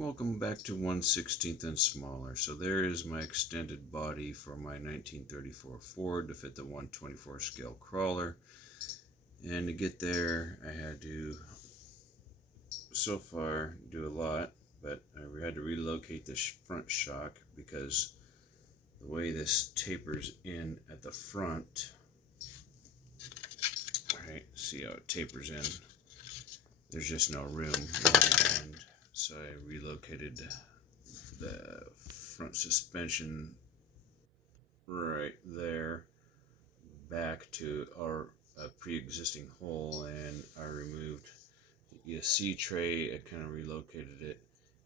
Welcome back to 1/16 and smaller. So there is my extended body for my 1934 Ford to fit the 124 scale crawler. And to get there, I had to, so far, do a lot, but I had to relocate the front shock because the way this tapers in at the front, right, see how it tapers in, there's just no room. And so I relocated the front suspension right there back to our pre-existing hole, and I removed the ESC tray. I kind of relocated it,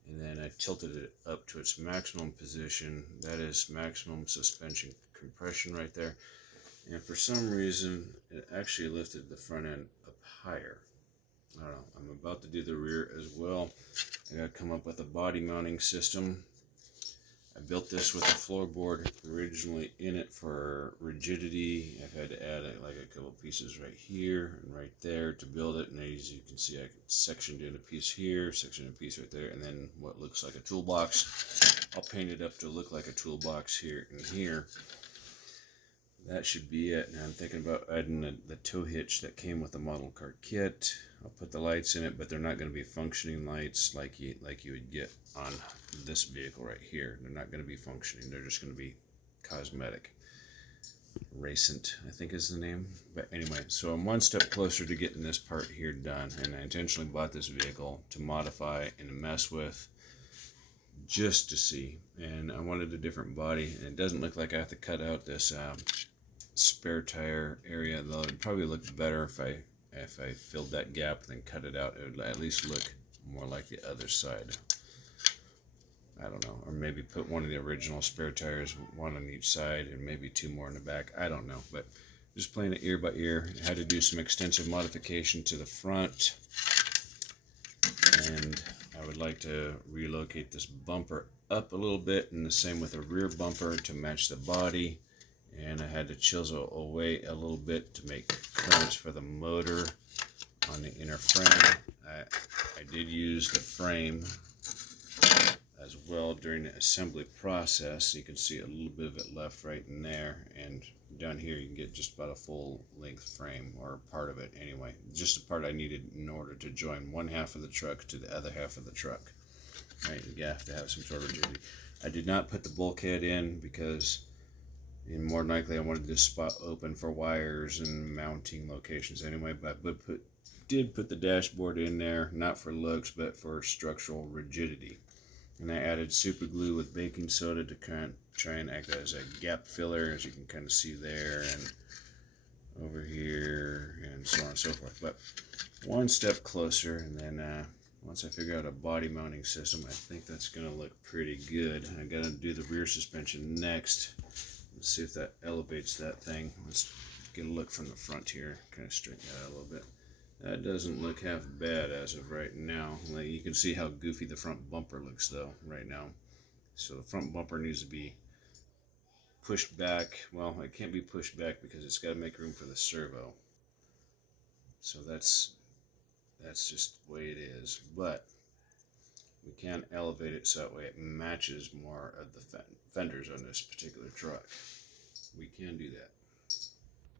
and then I tilted it up to its maximum position. That is maximum suspension compression right there. And for some reason, it actually lifted the front end up higher. I don't know. I'm about to do the rear as well. I got to come up with a body mounting system. I built this with a floorboard originally in it for rigidity. I've had to add like a couple pieces right here and right there to build it. And as you can see, I sectioned in a piece here, sectioned a piece right there, and then what looks like a toolbox. I'll paint it up to look like a toolbox here and here. That should be it. Now I'm thinking about adding the tow hitch that came with the model car kit. I'll put the lights in it, but they're not going to be functioning lights like you would get on this vehicle right here. They're not going to be functioning. They're just going to be cosmetic. Racent, I think is the name. But anyway, so I'm one step closer to getting this part here done, and I intentionally bought this vehicle to modify and to mess with just to see. And I wanted a different body, and it doesn't look like I have to cut out this spare tire area, though it'd probably look better if I filled that gap and then cut it out. It would at least look more like the other side. I don't know, or maybe put one of the original spare tires, one on each side, and maybe two more in the back. I don't know, but just playing it ear by ear. I had to do some extensive modification to the front, and I would like to relocate this bumper up a little bit, and the same with the rear bumper to match the body. And I had to chisel away a little bit to make clearance for the motor on the inner frame. I did use the frame as well during the assembly process. You can see a little bit of it left right in there, and down here you can get just about a full length frame, or part of it anyway. Just the part I needed in order to join one half of the truck to the other half of the truck. Right, you have to have some sort of rigidity. I did not put the bulkhead in because more than likely I wanted this spot open for wires and mounting locations anyway, but I did put the dashboard in there, not for looks, but for structural rigidity. And I added super glue with baking soda to kind of try and act as a gap filler, as you can kind of see there, and over here, and so on and so forth. But one step closer, and then once I figure out a body mounting system, I think that's going to look pretty good. I got to do the rear suspension next. Let's see if that elevates that thing. Let's get a look from the front here. Kind of straighten that out a little bit. That doesn't look half bad as of right now. Like, you can see how goofy the front bumper looks though right now. So the front bumper needs to be pushed back. Well, it can't be pushed back because it's got to make room for the servo. So that's just the way it is. But we can elevate it so that way it matches more of the fenders on this particular truck. We can do that.